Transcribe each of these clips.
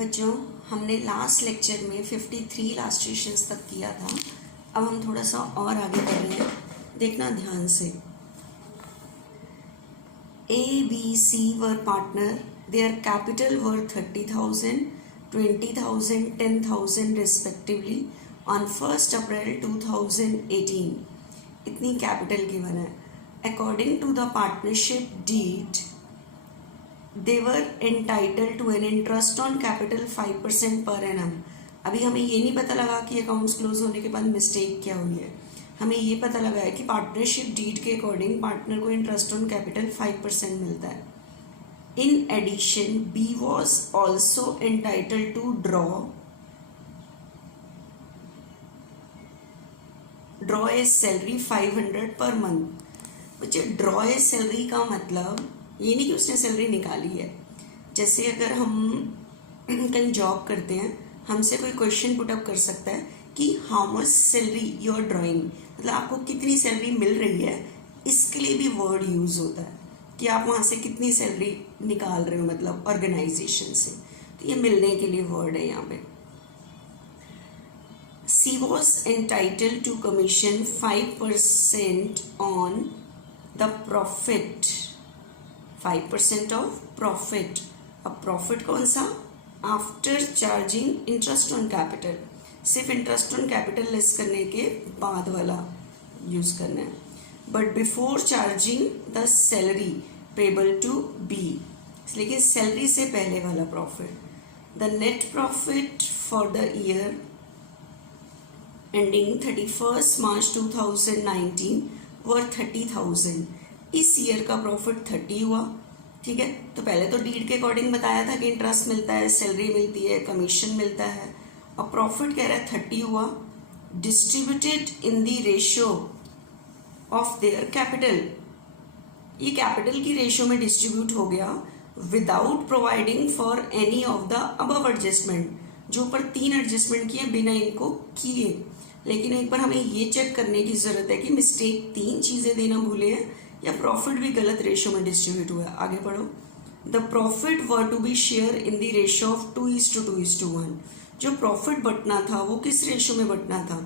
बच्चों, हमने last lecture में 53 इलास्ट्रेशंस तक किया था। अब हम थोड़ा सा और आगे बढ़ रहे हैं, देखना ध्यान से। A, B, C were partner, their capital were 30,000, 20,000, 10,000 respectively on 1 April 2018। इतनी कैपिटल गिवन है। According to the partnership deed they were entitled to an interest on capital 5% per annum। अभी हमें ये नहीं पता लगा कि अकाउंट्स क्लोज होने के बाद मिस्टेक क्या हुई है। हमें ये पता लगा है कि पार्टनरशिप डीड के अकॉर्डिंग पार्टनर को इंटरेस्ट ऑन कैपिटल 5% मिलता है। In addition B was also entitled to draw a salary 500 per month. बच्चे, ड्रॉ ए सैलरी का मतलब ये नहीं कि उसने सैलरी निकाली है। जैसे अगर हम कहीं जॉब करते हैं, हमसे कोई क्वेश्चन पुटअप कर सकता है कि how much salary you are drawing, मतलब आपको कितनी सैलरी मिल रही है। इसके लिए भी वर्ड यूज होता है कि आप वहाँ से कितनी सैलरी निकाल रहे हो, मतलब ऑर्गेनाइजेशन से। तो ये मिलने के लिए वर्ड है यहाँ पे। C was entitled to commission 5% on the profit, 5% of profit. अब प्रॉफिट कौन सा? After charging interest on capital, सिर्फ इंटरेस्ट ऑन कैपिटल लेस करने के बाद वाला यूज करना है। But before charging the salary payable to B, लेकिन सैलरी से पहले वाला profit. The net profit for the year ending 31 March 2019 were 30,000। इस ईयर का प्रॉफिट 30 हुआ। ठीक है, तो पहले तो डीड के अकॉर्डिंग बताया था कि इंटरेस्ट मिलता है, सैलरी मिलती है, कमीशन मिलता है। और प्रॉफिट कह रहा है 30 हुआ। Distributed in the ratio of their capital, ये कैपिटल की रेशियो में डिस्ट्रीब्यूट हो गया without providing for any of the above adjustment. जो ऊपर 3 एडजस्टमेंट किए बिना इनको किए। लेकिन एक बार हमें ये चेक करने की जरूरत है कि मिस्टेक 3 चीजें देना भूले हैं या प्रॉफिट भी गलत रेशियो में डिस्ट्रीब्यूट हुआ है। आगे पढ़ो। The profit were to be share in the ratio of 2:2:1। जो प्रॉफिट बंटना था वो किस रेशियो में बंटना था?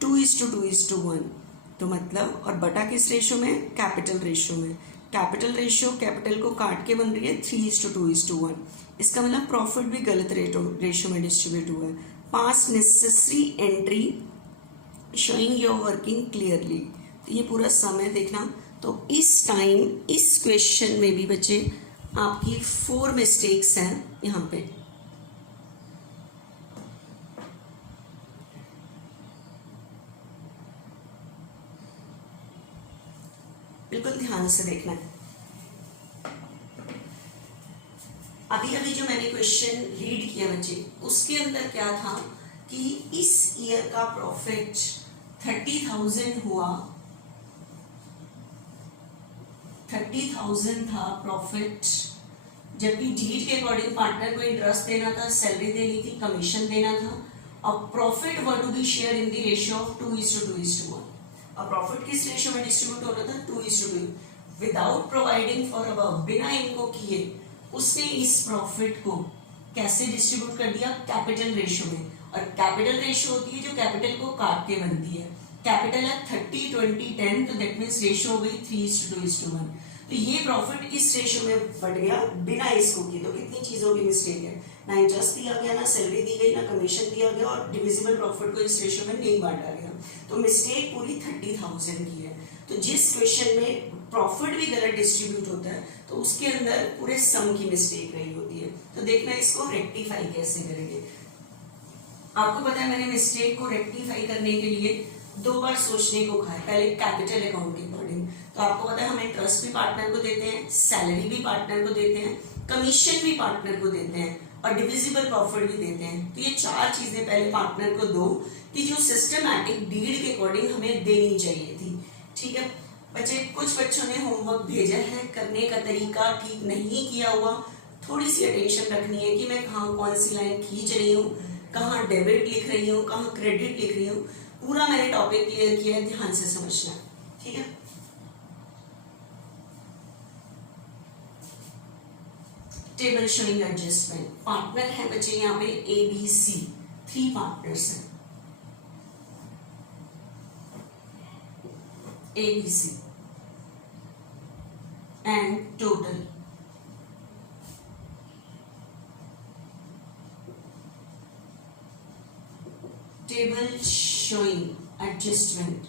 2:2:1। तो मतलब, और बटा किस रेशियो में? कैपिटल रेशियो में। कैपिटल रेशियो कैपिटल को काट के बन रही है 3:2:1। इसका मतलब प्रॉफिट भी गलत रेशियो में डिस्ट्रीब्यूट हुआ है। पास necessary entry showing your working clearly. तो ये पूरा समय देखना। तो इस टाइम इस क्वेश्चन में भी बच्चे आपकी 4 मिस्टेक्स हैं यहाँ पे। बिल्कुल ध्यान से देखना है। अभी अभी जो मैंने क्वेश्चन रीड किया बच्चे, उसके अंदर क्या था कि इस ईयर का प्रॉफिट 30,000 हुआ, 30,000 था प्रॉफिट। जबकि डीड के अकॉर्डिंग पार्टनर को इंटरेस्ट देना था, सैलरी देनी थी, कमीशन देना था। अब profit were to be share in the ratio of 2:2:1। अब प्रॉफिट किस रेशियो में डिस्ट्रीब्यूट हो रहा था? 2:2। विदाउट प्रोवाइडिंग फॉर अबव, बिना इनको किए उसने इस प्रॉफिट को कैसे डिस्ट्रीब्यूट कर दिया? कैपिटल रेशियो में। और कैपिटल रेशियो होती है जो कैपिटल को काट के बनती है। कैपिटल है 30, 20, 10, तो दैट मीन्स रेशियो हो गई 3:2:1। तो ये प्रॉफिट इस रेशियो में बढ़ गया बिना इसको किए। तो कितनी चीजों की मिस्टेक है? ना इंटरेस्ट दिया गया, ना सैलरी दी गई, ना कमीशन दिया गया, और डिविजिबल प्रॉफिट को इस रेशियो में नहीं बांटा गया। तो मिस्टेक पूरी 30,000 की है। तो जिस क्वेश्चन में प्रॉफिट भी गलत डिस्ट्रीब्यूट होता है तो उसके अंदर पूरे सम की मिस्टेक रही होती है। तो देखना इसको रेक्टिफाई कैसे करेंगे। आपको पता है मैंने मिस्टेक को रेक्टिफाई करने के लिए 2 बार सोचने को कहा है। पहले कैपिटल अकाउंट के अकॉर्डिंग, तो आपको पता है हम इंटरेस्ट भी पार्टनर को देते हैं, सैलरी भी पार्टनर को देते हैं, कमीशन भी पार्टनर को देते हैं, और डिविजिबल प्रॉफिट भी देते हैं। तो ये 4 चीजें पहले पार्टनर को दो कि जो सिस्टमैटिक डीड के अकॉर्डिंग हमें देनी चाहिए थी। ठीक है बच्चे, कुछ बच्चों ने होमवर्क भेजा है, करने का तरीका ठीक नहीं किया हुआ। थोड़ी सी अटेंशन रखनी है कि मैं कहाँ कौन सी लाइन खींच रही हूँ, कहाँ डेबिट लिख रही हूँ, कहाँ क्रेडिट लिख रही हूँ। पूरा मैंने टॉपिक क्लियर किया है, ध्यान से समझना। ठीक है, टेबल शोइंग एडजस्टमेंट। पार्टनर है बच्चे यहाँ पे ABC, 3 पार्टनर्स हैं ABC and total table showing adjustment.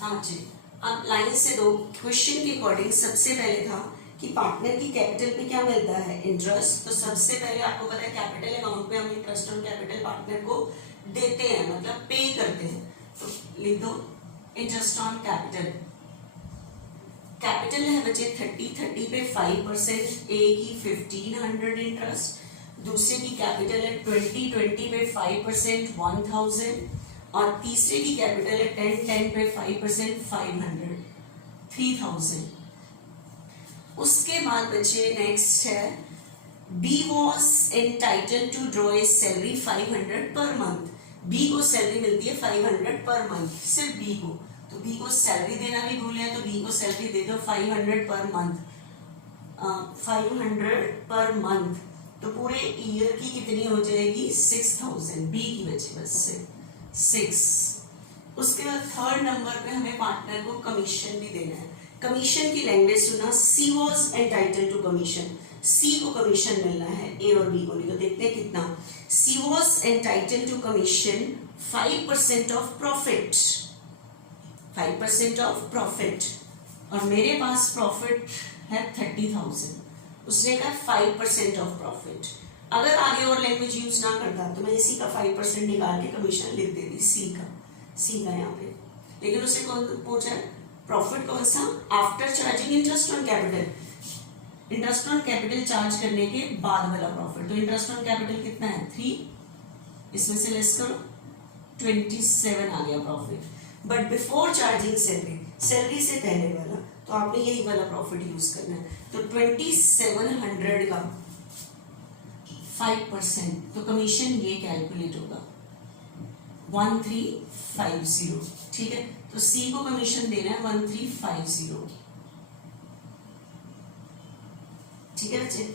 हाँ जी, अब लाइन से दो क्वेश्चन के अकॉर्डिंग सबसे पहले था कि पार्टनर की कैपिटल पे क्या मिलता है, इंटरेस्ट। तो सबसे पहले आपको पता है कैपिटल अमाउंट पे हम इंटरेस्ट ऑन कैपिटल पार्टनर को देते हैं, मतलब पे करते हैं। तो लिख दो इंटरेस्ट ऑन कैपिटल। कैपिटल है बच्चे 30 पे 5%, ए की 1500 इंटरेस्ट, दूसरे की कैपिटल है 20 पे 5% 1000, और तीसरे की कैपिटल है 10 पे 5% 500 3000। उसके बाद बच्चे नेक्स्ट है B was entitle to draw a salary 500 per month. B को सैलरी मिलती है 500 पर मंथ, सिर्फ बी को। तो बी को सैलरी देना भी भूल है, तो बी को सैलरी दे दो 500 पर मंथ, 500 पर मंथ। तो पूरे ईयर की कितनी हो जाएगी 6000, बी की बचे बस से 6। उसके बाद थर्ड नंबर पे हमें पार्टनर को कमीशन भी देना है। कमीशन की लैंग्वेज सुना, सी वॉज एंटाइटल टू कमीशन। सी को कमीशन मिलना है, ए और बी को नहीं। तो देखते हैं कितना। C was entitle to commission 5% of profit, 5% of profit, और मेरे पास प्रॉफिट है 30,000। उसने कहा 5% ऑफ प्रॉफिट। अगर आगे और लैंग्वेज यूज ना करता तो मैं इसी का 5% निकाल के कमीशन लिख देती, सी का यहाँ पे। लेकिन उसने कौन पूछा है प्रॉफिट कौन सा, after charging interest on capital. Interest on capital charge करने के बाद वाला प्रॉफिट। तो इंटरेस्ट ऑन कैपिटल कितना है 3, इसमें से लेस करो 27 आ गया profit. But before charging salary, salary से पहले वाला, तो आपने यही वाला प्रॉफिट यूज करना है। तो 2700 का 5%, तो कमीशन ये कैलकुलेट होगा 1350। ठीक है, तो सी को कमीशन देना है 1350। ठीक है बच्चे।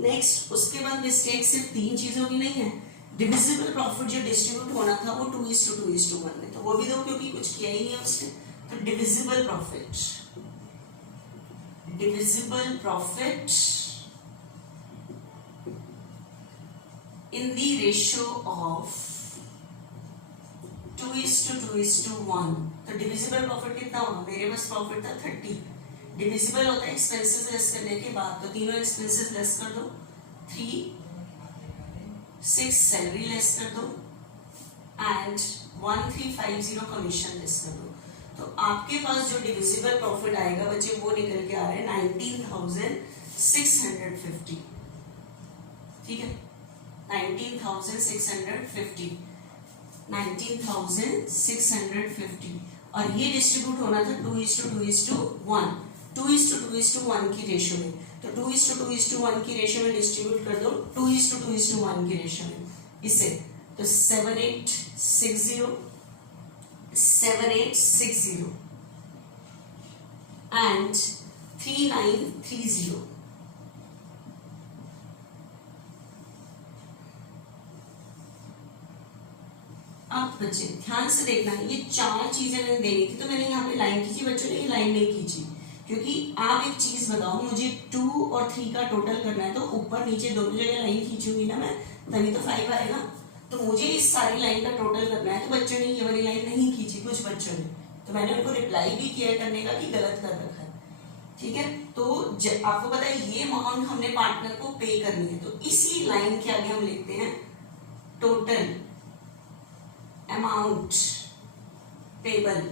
नेक्स्ट, उसके बाद मिस्टेक सिर्फ 3 चीजों की नहीं है। डिविजिबल प्रॉफिट जो डिस्ट्रीब्यूट होना था वो 2:2:1 में, तो वो भी दो क्योंकि कुछ किया ही नहीं है उसने। तो divisible profit in the ratio of 2:1। तो डिविजिबल प्रॉफिट कितना होगा, मेरे पास प्रॉफिट था 30, डिविजिबल होता है एक्सपेंसेस लेस करने के बाद। तो तीनों एक्सपेंसेस लेस कर दो, 3, 6 सैलरी लेस कर दो एंड 1350 कमीशन लेस कर दो। तो आपके पास जो डिविजिबल प्रॉफिट आएगा बच्चे वो निकल के आ रहा है 19,650। ठीक है, 19,650 और ये डिस्ट्रीब्यूट होना था 2:2:1, 2:2:1 की रेशियो में। तो 2:2:1 की रेशियो में डिस्ट्रीब्यूट कर दो 2:2:1 की रेशियो में इसे। तो 7860 एंड 3930। अब बच्चे ध्यान से देखना, ये 4 चीजें मैंने देनी थी तो मैंने यहाँ पे लाइन खींची, बच्चों ने ये लाइन नहीं खींची क्योंकि आप एक चीज बताओ, मुझे 2 और 3 का टोटल करना है तो ऊपर नीचे दोनों जगह लाइन खींचूंगी ना मैं, तभी तो 5 आएगा। तो मुझे इस सारी लाइन का टोटल करना है, तो बच्चों ने ये वाली लाइन नहीं खींची, कुछ बच्चों ने, तो मैंने उनको रिप्लाई भी किया करने का कि गलत कर रखा है। ठीक है, तो आपको पता है ये अमाउंट हमने पार्टनर को पे करनी है, तो इसी लाइन के आगे हम लिखते हैं टोटल अमाउंट पेबल,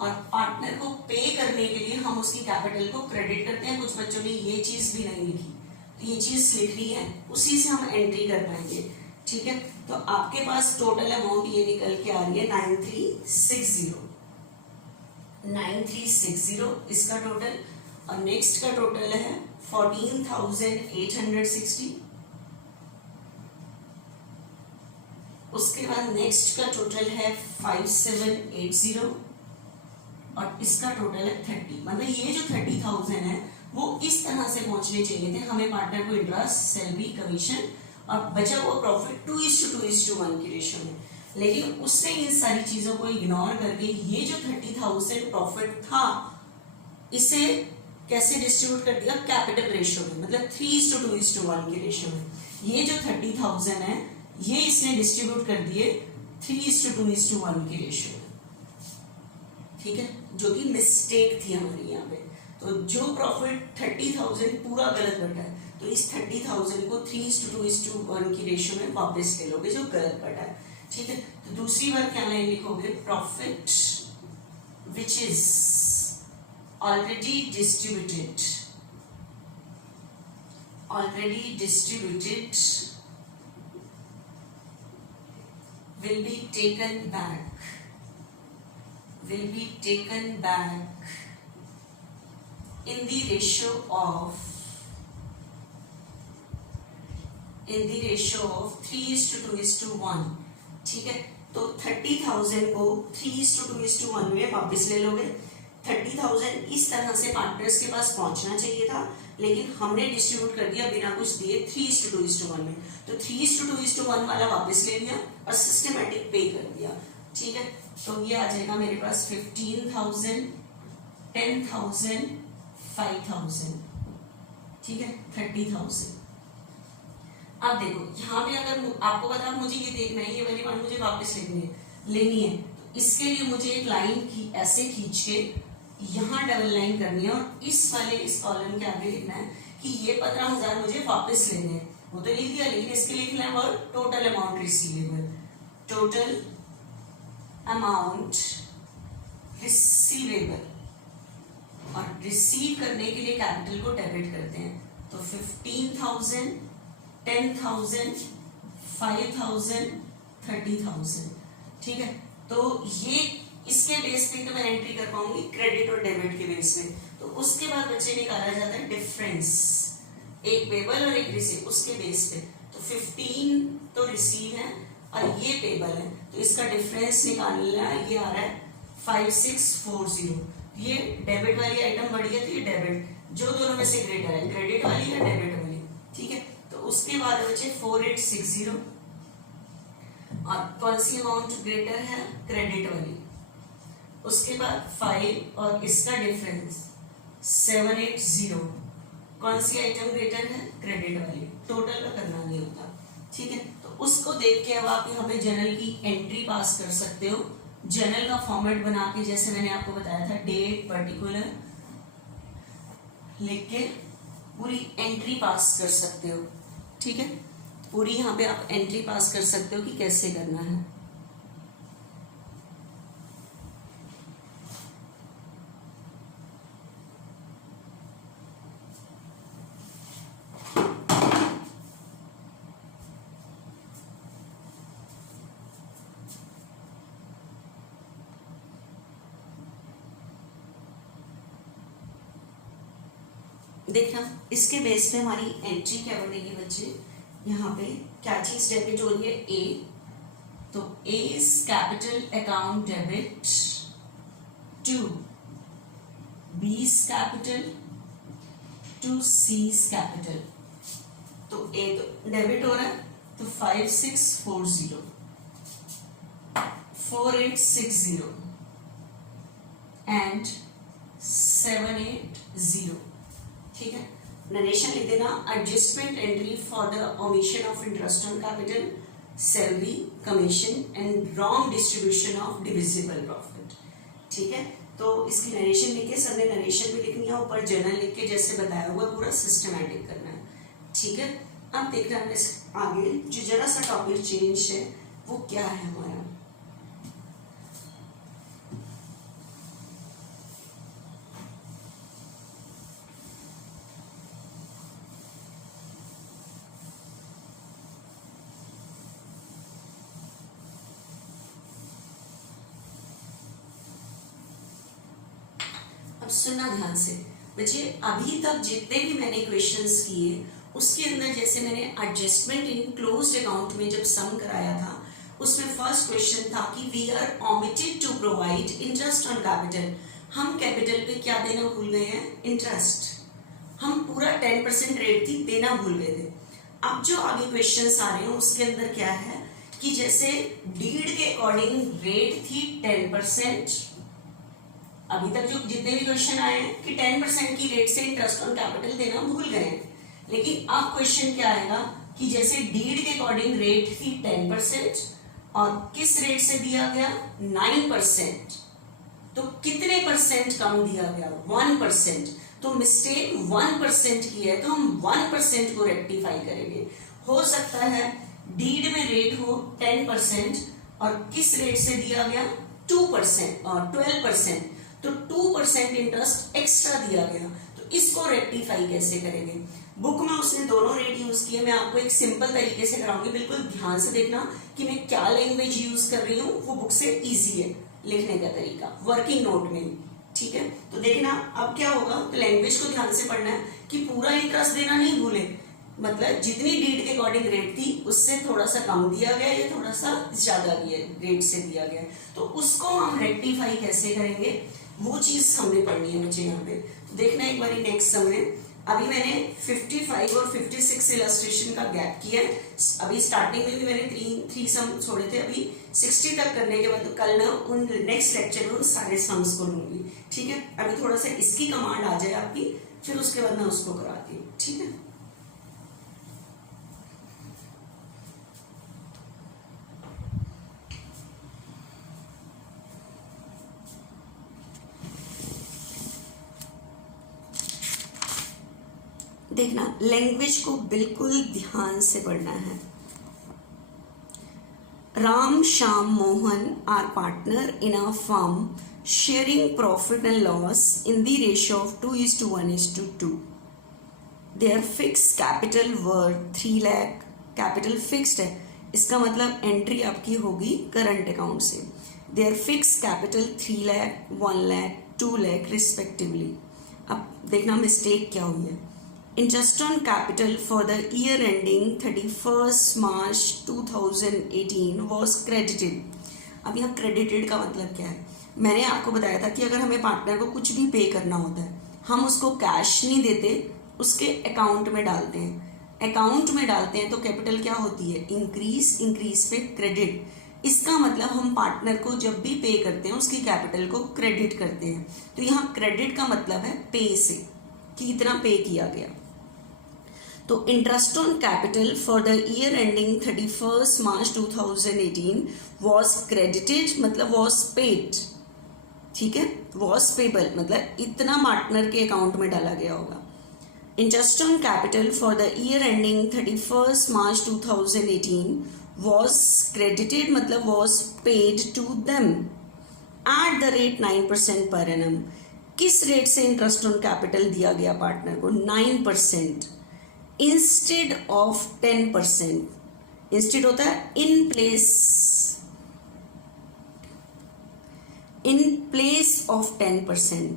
और पार्टनर को पे करने के लिए हम उसकी कैपिटल को क्रेडिट करते हैं। कुछ बच्चों ने ये चीज भी नहीं लिखी, तो ये चीज लिखनी है, उसी से हम एंट्री कर पाएंगे। ठीक है, तो आपके पास टोटल अमाउंट ये निकल के आ रही है 9360 इसका टोटल, और नेक्स्ट का टोटल है 14,860। उसके बाद नेक्स्ट का टोटल है 5780 और इसका टोटल है 30। मतलब ये जो 30,000 है वो इस तरह से पहुंचने चाहिए थे, हमें पार्टनर को इंटरेस्ट, सैलरी, कमीशन और बचा हुआ प्रॉफिट 2:1 की रेशियो में। लेकिन उसने इन सारी चीजों को इग्नोर करके ये जो 30,000 प्रॉफिट था इसे कैसे डिस्ट्रीब्यूट कर दिया, कैपिटल रेशियो में, मतलब 3:2 की रेशियो में। ये जो 30,000 है ये इसने डिस्ट्रीब्यूट कर दिए 3:2 की रेशियो में, ठीक है, जो कि मिस्टेक थी हमारी यहाँ पे। तो जो प्रॉफिट 30,000 पूरा गलत बटा है, तो इस 30,000 को 3:2 की रेशियो में वापस ले लोगे जो गलत बटा है, ठीक है। तो दूसरी बार क्या लाइन लिखोगे, profit which is already distributed will be taken back in the ratio of 3:2:1, ठीक है। तो 30,000 को 3:2:1 में वापस ले लोगे। 30,000 इस तरह से पार्टनर्स के पास पहुंचना चाहिए था, लेकिन हमने डिस्ट्रीब्यूट कर दिया बिना कुछ दिए 3:2:1 में। तो 3:2:1 वाला वापस ले लिया और सिस्टमैटिक पे कर दिया, ठीक है। तो ये आ जाएगा मेरे पास 15,000, 10,000, 5,000, ठीक है, 30,000। अब देखो यहाँ पे अगर आपको पता है मुझे ये देखना है, ये वाली मान मुझे वापस लेनी है, तो इसके लिए मुझे एक लाइन की ऐसे खींच के यहाँ डबल लाइन करनी है और इस कॉलम के आगे लिखना है कि ये 15,000 मुझे वापस लेने हैं। वो तो लिख दिया, लेकिन इसके लिए लिखना है word total amount receivable, total amount receivable, और रिसीव करने के लिए कैपिटल को डेबिट करते हैं। तो 15,000, 10,000, 5,000, 30,000, ठीक है। तो ये इसके बेस पे तो मैं एंट्री कर पाऊंगी क्रेडिट और डेबिट के बेस पे। तो उसके बाद बच्चे निकाला जाता है डिफरेंस, एक पेबल और एक रिसीव, उसके बेस पे। तो 15 तो रिसीव है और ये पेबल है, तो इसका डिफरेंस निकालना, ये आ रहा है 5640। ये डेबिट वाली आइटम बढ़ गई, तो ये डेबिट, जो दोनों में से ग्रेटर है, क्रेडिट वाली या डेबिट वाली, ठीक है। तो उसके बाद बच्चे 4860, और कौन सी अमाउंट ग्रेटर है, क्रेडिट वाली। उसके बाद 5 और इसका डिफरेंस 780, कौन सी आइटम ग्रेटर है, क्रेडिट वाली। टोटल का करना नहीं होता, ठीक है। तो उसको देख के अब आप यहाँ पे जर्नल की एंट्री पास कर सकते हो। जर्नल का फॉर्मेट बना के, जैसे मैंने आपको बताया था, डेट पर्टिकुलर लिख के पूरी एंट्री पास कर सकते हो, ठीक है। पूरी यहाँ पे आप एंट्री पास कर सकते हो कि कैसे करना है। देखना इसके बेस पे हमारी एंट्री क्या बनेगी बच्चे। यहाँ पे क्या चीज डेबिट हो रही है, ए, तो A is capital account debit to B's capital to C's capital. तो ए तो डेबिट हो रहा है, तो 5640, 4860 एंड 780, ठीक है। नरेशन लिख देना, adjustment entry for the omission of interest on capital, salary, commission and wrong distribution of divisible profit, ठीक है। तो इसकी नरेशन लिख के, सबने नरेशन भी लिखनी है, ऊपर जर्नल लिख के जैसे बताया हुआ पूरा सिस्टमैटिक करना है, ठीक है। अब देखना है आगे जो जरा सा टॉपिक चेंज है वो क्या है हमारा। अब सुनना ध्यान से बच्चे, अभी तक जितने भी मैंने क्वेश्चंस किए उसके अंदर जैसे मैंने एडजस्टमेंट इन क्लोज्ड अकाउंट में जब सम कराया था, उसमें फर्स्ट क्वेश्चन था कि we are omitted to provide interest on capital. हम कैपिटल पे क्या देना भूल गए हैं, इंटरेस्ट। हम पूरा 10% रेट थी देना भूल गए थे। अब जो आगे क्वेश्चंस आ रहे हैं उसके अंदर क्या है कि जैसे डीड के अकॉर्डिंग रेट थी 10%, अभी तक जो जितने भी क्वेश्चन आए हैं कि 10% की रेट से इंटरेस्ट ऑन कैपिटल देना भूल गए हैं, लेकिन अब क्वेश्चन क्या आएगा कि जैसे डीड के अकॉर्डिंग रेट थी 10% और किस रेट से दिया गया 9%, तो कितने परसेंट कम दिया गया 1%, तो मिस्टेक 1% की है तो हम 1% को रेक्टिफाई करेंगे। हो सकता है डीड में रेट हो 10% और किस रेट से दिया गया 2% और 12%, तो 2% इंटरेस्ट एक्स्ट्रा दिया गया, तो इसको रेक्टिफाई कैसे करेंगे। बुक में उसने दोनों रेट यूज किए, मैं आपको एक सिंपल तरीके से कराऊंगी, बिल्कुल ध्यान से देखना कि मैं क्या लैंग्वेज यूज कर रही हूँ, वो बुक से इजी है लिखने का तरीका, वर्किंग नोट में, ठीक है। तो देखना अब क्या होगा, तो लैंग्वेज को ध्यान से पढ़ना है कि पूरा इंटरेस्ट देना नहीं भूले, मतलब जितनी डीड के अकॉर्डिंग रेट थी उससे थोड़ा सा कम दिया गया या थोड़ा सा ज्यादा दिया रेट से दिया गया, तो उसको हम रेक्टिफाई कैसे करेंगे वो चीज हमने पढ़नी है बच्चे यहाँ पे। तो देखना एक बार नेक्स्ट सम में, अभी मैंने 55 और 56 इलस्ट्रेशन का गैप किया है, अभी स्टार्टिंग में भी मैंने 3 सम छोड़े थे, अभी 60 तक करने के बाद तो कल मैं उन नेक्स्ट लेक्चर में उन सारे सम्स को लूंगी, ठीक है। अभी थोड़ा सा इसकी कमांड आ जाए आपकी, फिर उसके बाद मैं उसको कराती हूँ, ठीक है। देखना लैंग्वेज को बिल्कुल ध्यान से पढ़ना है। Ram, Shyam, Mohan are partner in a firm sharing profit and loss in the ratio of 2:1:2। Their fix capital worth 3 lakh, capital fixed है, इसका मतलब एंट्री आपकी होगी करंट अकाउंट से। Their fix capital 3 lakh, 1 lakh, 2 lakh respectively. अब देखना मिस्टेक क्या हुई है। Interest on capital for the year ending 31st March 2018 was credited। अब यहाँ credited का मतलब क्या है, मैंने आपको बताया था कि अगर हमें पार्टनर को कुछ भी पे करना होता है हम उसको कैश नहीं देते, उसके अकाउंट में डालते हैं। अकाउंट में डालते हैं तो कैपिटल क्या होती है इंक्रीज, इंक्रीज पे क्रेडिट, इसका मतलब हम पार्टनर को जब भी पे करते हैं उसकी कैपिटल को क्रेडिट करते हैं। तो यहाँ क्रेडिट का मतलब है पे से, कि इतना पे किया गया। तो interest on capital for the year ending 31st March 2018 was credited मतलब वॉज पेड, ठीक है, वॉज पेबल मतलब इतना पार्टनर के अकाउंट में डाला गया होगा। Interest on capital for the year ending 31st March 2018 was credited मतलब was paid to them at the rate 9% per annum. किस रेट से इंटरेस्ट ऑन कैपिटल दिया गया पार्टनर को 9% इंस्टेड ऑफ 10%। इंस्टेड होता है इन प्लेस ऑफ 10%।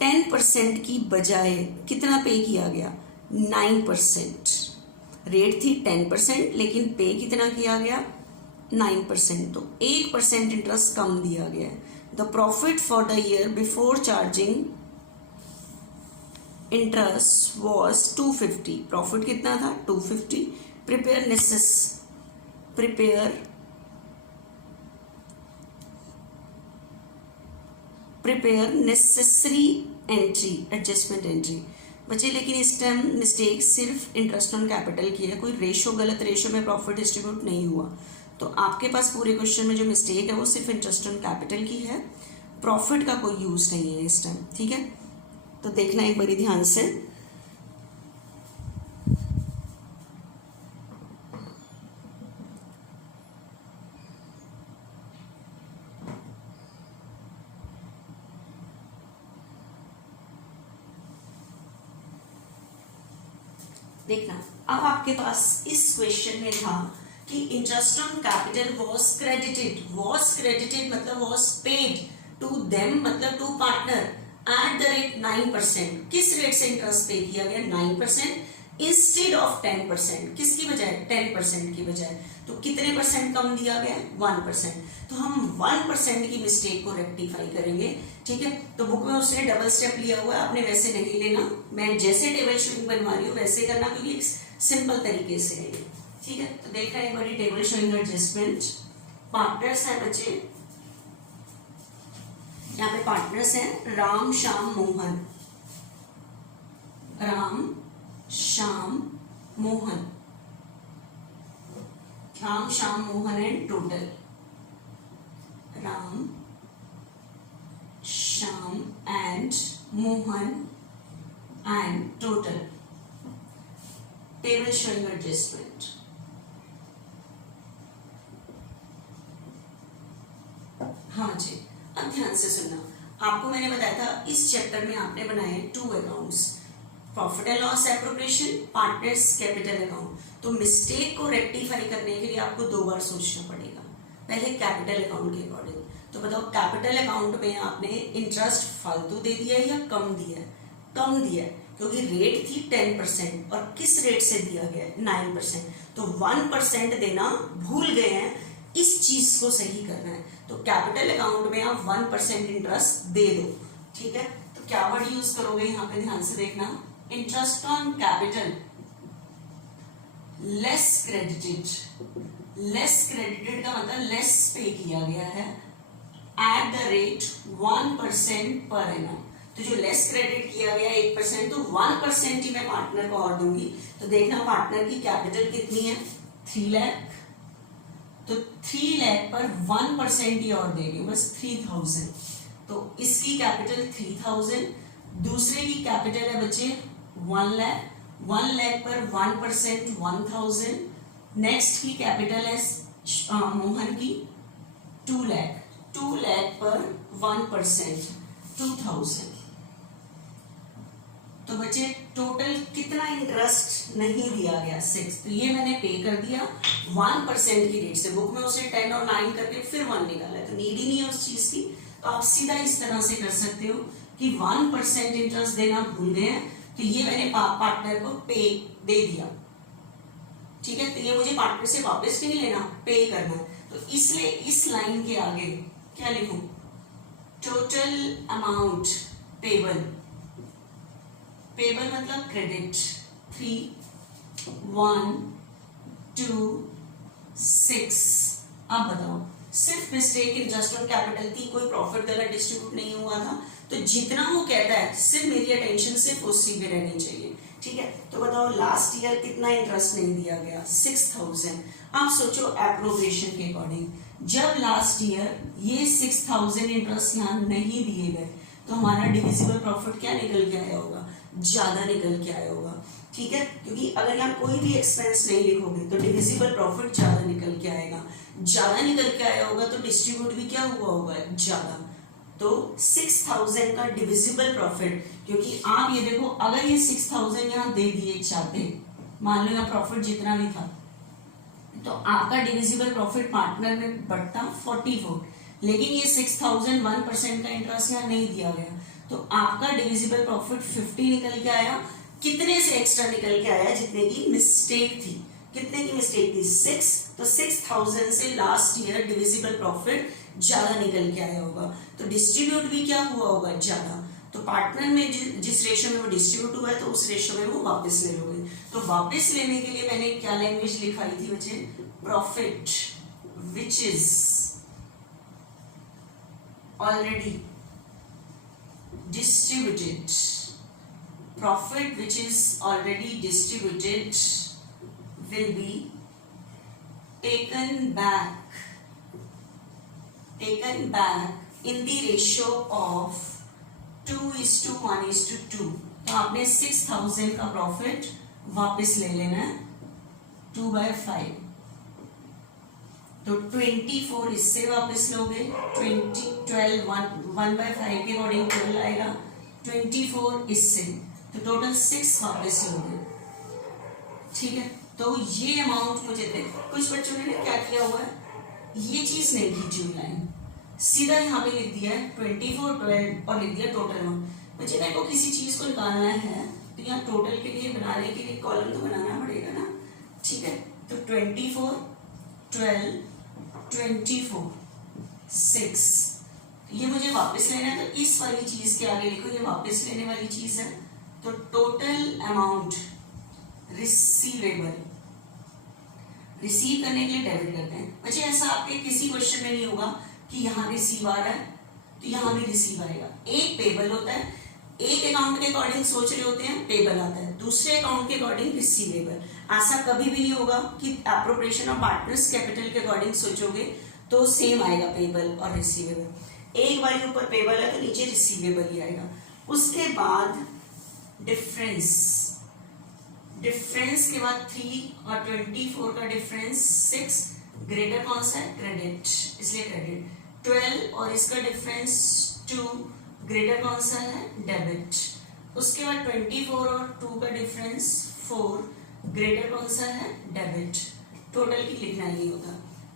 10% की बजाय कितना पे किया गया 9%। रेट थी 10% लेकिन पे कितना किया गया 9%, तो 1% इंटरेस्ट कम दिया गया है। The profit for the year before charging interest was 250। Profit कितना था 250। Prepare necessary entry, adjustment entry. बच्चे लेकिन इस टाइम मिस्टेक सिर्फ इंटरेस्ट ऑन कैपिटल की है, कोई रेशो गलत रेशो में प्रॉफिट डिस्ट्रीब्यूट नहीं हुआ। तो आपके पास पूरे क्वेश्चन में जो मिस्टेक है वो सिर्फ इंटरेस्ट ऑन कैपिटल की है, प्रॉफिट का कोई यूज नहीं है इस टाइम, ठीक है। तो देखना एक बारी ध्यान से। देखना अब आपके पास इस क्वेश्चन में था कि interest on capital was credited मतलब वॉज पेड टू देम मतलब to partner at the rate 9%। किस रेट से इंटरेस्ट पे किया गया 9%। इंस्टेड ऑफ 10%, किसकी बजाय 10% की बजाय, तो कितने परसेंट कम दिया गया है 1%, तो हम 1% की मिस्टेक को रेक्टिफाई करेंगे। ठीक है, तो बुक में उसने डबल स्टेप लिया हुआ है, आपने वैसे नहीं लेना, मैं जैसे टेबल शोइंग बनवा रही हूँ वैसे करना, क्योंकि सिंपल तरीके से है ये। ठीक है, तो देख रहे हैं एक बार टेबल शोइंग एडजस्टमेंट। पार्टनर्स है बच्चे, यहाँ पे पार्टनर्स हैं Ram Shyam Mohan, Ram Shyam Mohan, Ram Shyam Mohan and total, Ram Shyam and Mohan and total, table showing adjustment. हाँ जी, अब ध्यान से सुनना, आपको मैंने बताया था इस चैप्टर में आपने बनाए 2 accounts, profit and loss appropriation, partners capital account. तो मिस्टेक को रेक्टिफाई करने के लिए आपको 2 बार सोचना पड़ेगा, पहले कैपिटल अकाउंट के अकॉर्डिंग। तो बताओ कैपिटल अकाउंट में आपने इंटरेस्ट फालतू दे दिया है या कम दिया है? कम दिया है, क्योंकि रेट थी 10% और किस रेट से दिया गया है 9%, तो 1% देना भूल गए हैं, इस चीज को सही करना है। तो कैपिटल अकाउंट में आप 1% इंटरेस्ट दे दो। ठीक है, तो क्या वर्ड यूज करोगे यहाँ पे, ध्यान से देखना, interest on capital less credited. Less credited का मतलब लेस पे किया गया है eight the rate 1% per annum. तो जो लेस क्रेडिट किया गया 1%, तो 1% ही मैं पार्टनर को और दूंगी। तो देखना पार्टनर की कैपिटल कितनी है 3 लाख, तो 3 लाख पर 1% ही और दे रही हूँ बस 3000, तो इसकी कैपिटल 3000, दूसरे की कैपिटल है बच्चे 1 लाख, 1 लाख पर 1% 1000, नेक्स्ट की कैपिटल है मोहन की 2 लाख, 2 लाख पर 1% 2000। तो बच्चे टोटल कितना इंटरेस्ट नहीं दिया गया 6, तो ये मैंने पे कर दिया 1% की रेट से। बुक में उसने 10 और 9 करके फिर 1 निकाला है, तो नीड ही नहीं है उस चीज की। तो आप सीधा इस तरह से कर सकते हो कि 1% इंटरेस्ट देना भूल गए हैं, तो ये मैंने पार्टनर को पे दे दिया। ठीक है, तो ये मुझे पार्टनर से वापस नहीं लेना, पे करना। तो इसलिए इस लाइन के आगे क्या लिखूं, टोटल अमाउंट पेबल, पेबल मतलब क्रेडिट 3 1 2 6। अब बताओ, सिर्फ मिस्टेक इंटरेस्ट ऑन कैपिटल थी, कोई प्रॉफिट गलत डिस्ट्रीब्यूट नहीं हुआ था, तो जितना वो कहता है सिर्फ मेरी अटेंशन सिर्फ उसी पे रहनी चाहिए। ठीक है, तो बताओ लास्ट ईयर कितना इंटरेस्ट नहीं दिया गया 6000। आप सोचो एप्रोप्रिएशन के अकॉर्डिंग, जब लास्ट ईयर ये 6000 इंटरेस्ट यहाँ नहीं दिए गए, तो हमारा डिविजिबल प्रॉफिट क्या निकल के आया होगा, ज्यादा निकल के आया होगा। ठीक है, क्योंकि अगर यहाँ कोई भी एक्सपेंस नहीं लिखोगे तो डिविजिबल प्रॉफिट ज्यादा निकल के आएगा, ज्यादा निकल के आया होगा तो डिस्ट्रीब्यूट भी क्या हुआ होगा, ज्यादा। तो 6000 का डिविजिबल प्रॉफिट, क्योंकि आप ये देखो अगर ये 6000 यहाँ दे दिए चाहते, मान लो यहाँ प्रॉफिट जितना भी था, तो आपका डिविजिबल प्रॉफिट पार्टनर में बढ़ता 44, लेकिन ये 6000 1% का इंटरेस्ट यहाँ नहीं दिया गया, तो आपका डिविजिबल प्रॉफिट 50 निकल के आया। कितने से एक्स्ट्रा निकल के आया, जितने की मिस्टेक थी। कितने की मिस्टेक थी 6, तो 6000 से लास्ट ईयर डिविजिबल प्रॉफिट ज्यादा निकल के आया होगा, तो डिस्ट्रीब्यूट भी क्या हुआ होगा, ज्यादा। तो पार्टनर में जिस रेशियो में वो डिस्ट्रीब्यूट हुआ है, तो उस रेशियो में वो वापस ले लोगे। तो वापस लेने के लिए मैंने क्या लैंग्वेज लिखाई थी बच्चे, profit which is already distributed, profit which is already distributed will be taken back in the ratio of 2:1:2। तो आपने 6000 का प्रॉफिट वापस ले लेना है 2/5, तो 24 इससे वापस लोगे, 12 1/5 के अकॉर्डिंग 12 आएगा, 24 इससे, तो टोटल 6 वापस लोगे। ठीक है, तो ये अमाउंट मुझे दे। कुछ बच्चों ने क्या किया हुआ है, ये चीज नहीं खींची हुई लाइन, सीधा यहाँ पे लिख दिया है 24 12 और लिख दिया टोटल अमाउंट। बच्चे मेरे को किसी चीज को निकालना है तो यहाँ टोटल के लिए बनाने के लिए कॉलम तो बनाना पड़ेगा ना, ठीक है। तो 24, 12, 24, 6 ये मुझे वापस लेना है, तो इस वाली चीज के आगे लिखो, ये वापस लेने वाली चीज है। तो टोटल अमाउंट रिसीवेबल, रिसीव करने के लिए डेबिट करते हैं। बच्चे ऐसा आपके किसी क्वेश्चन में नहीं होगा कि यहाँ रिसीव आ रहा है तो यहाँ भी रिसीव आएगा। एक पेबल होता है, एक अकाउंट के अकॉर्डिंग सोच रहे होते हैं पेबल आता है, दूसरे अकाउंट के अकॉर्डिंग रिसीवेबल। ऐसा कभी भी नहीं होगा कि एप्रोप्रिएशन ऑफ पार्टनर्स कैपिटल के अकॉर्डिंग सोचोगे तो सेम आएगा पेबल और रिसीवेबल। एक बार ऊपर पेबल है तो नीचे रिसीवेबल ही आएगा। उसके बाद डिफरेंस, डिफरेंस के बाद 3 और 24 का डिफरेंस 6, ग्रेटर कौन सा है, क्रेडिट, इसलिए क्रेडिट। 12 और इसका डिफरेंस 2, ग्रेटर कौन सा है, डेबिट। उसके बाद 24 और 2 का डिफरेंस 4, ग्रेटर कौन सा है, डेबिट। टोटल की लिखना ही होता।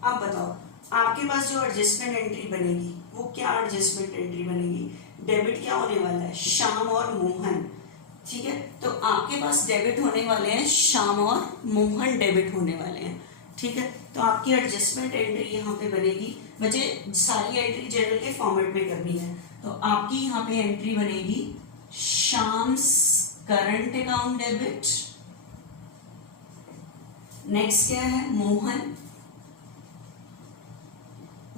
अब बताओ आपके पास जो एडजस्टमेंट एंट्री बनेगी वो क्या एडजस्टमेंट एंट्री बनेगी, डेबिट क्या होने वाला है, श्याम और मोहन, ठीक है। तो आपके पास डेबिट होने वाले हैं श्याम और मोहन, डेबिट होने वाले हैं, ठीक है। तो आपकी एडजस्टमेंट एंट्री यहाँ पे बनेगी। मुझे सारी एंट्री जनरल के फॉर्मेट में करनी है, तो आपकी यहाँ पे एंट्री बनेगी Shyam's current account debit, next क्या है Mohan,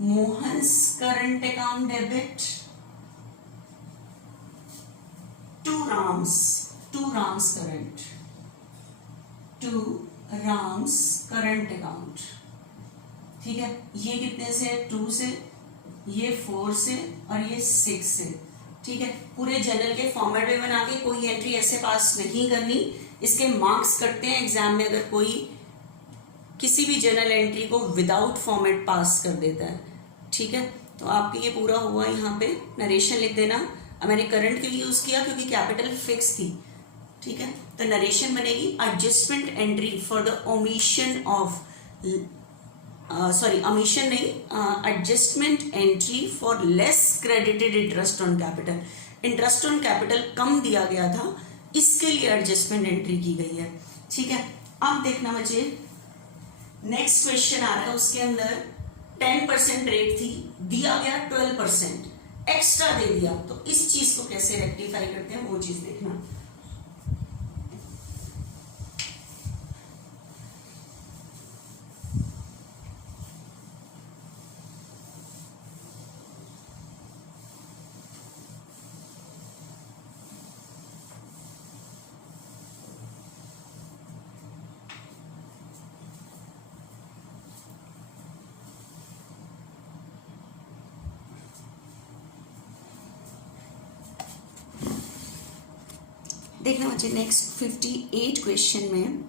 Mohan's current account debit, to Ram's current, to Ram's current account, ठीक है। ये कितने से, 2 से, ये 4 से और ये 6 से, ठीक है। पूरे जनरल के फॉर्मेट में बना के कोई एंट्री ऐसे पास नहीं करनी, इसके मार्क्स कटते हैं एग्जाम में अगर कोई किसी भी जनरल एंट्री को विदाउट फॉर्मेट पास कर देता है, ठीक है। तो आपके ये पूरा हुआ, यहाँ पे नरेशन लिख देना। अब मैंने करंट के लिए यूज किया क्योंकि कैपिटल फिक्स थी, ठीक है। तो नरेशन बनेगी adjustment entry for the omission of, omission नहीं, adjustment entry for less credited interest on capital, interest on capital कम दिया गया था इसके लिए एडजस्टमेंट एंट्री की गई है, ठीक है। अब देखना बच्चे नेक्स्ट क्वेश्चन आ रहा है, उसके अंदर 10% रेट थी, दिया गया 12%, एक्स्ट्रा दे दिया, तो इस चीज को कैसे रेक्टिफाई करते हैं वो चीज देखना। देखना बच्चे नेक्स्ट 58 क्वेश्चन में,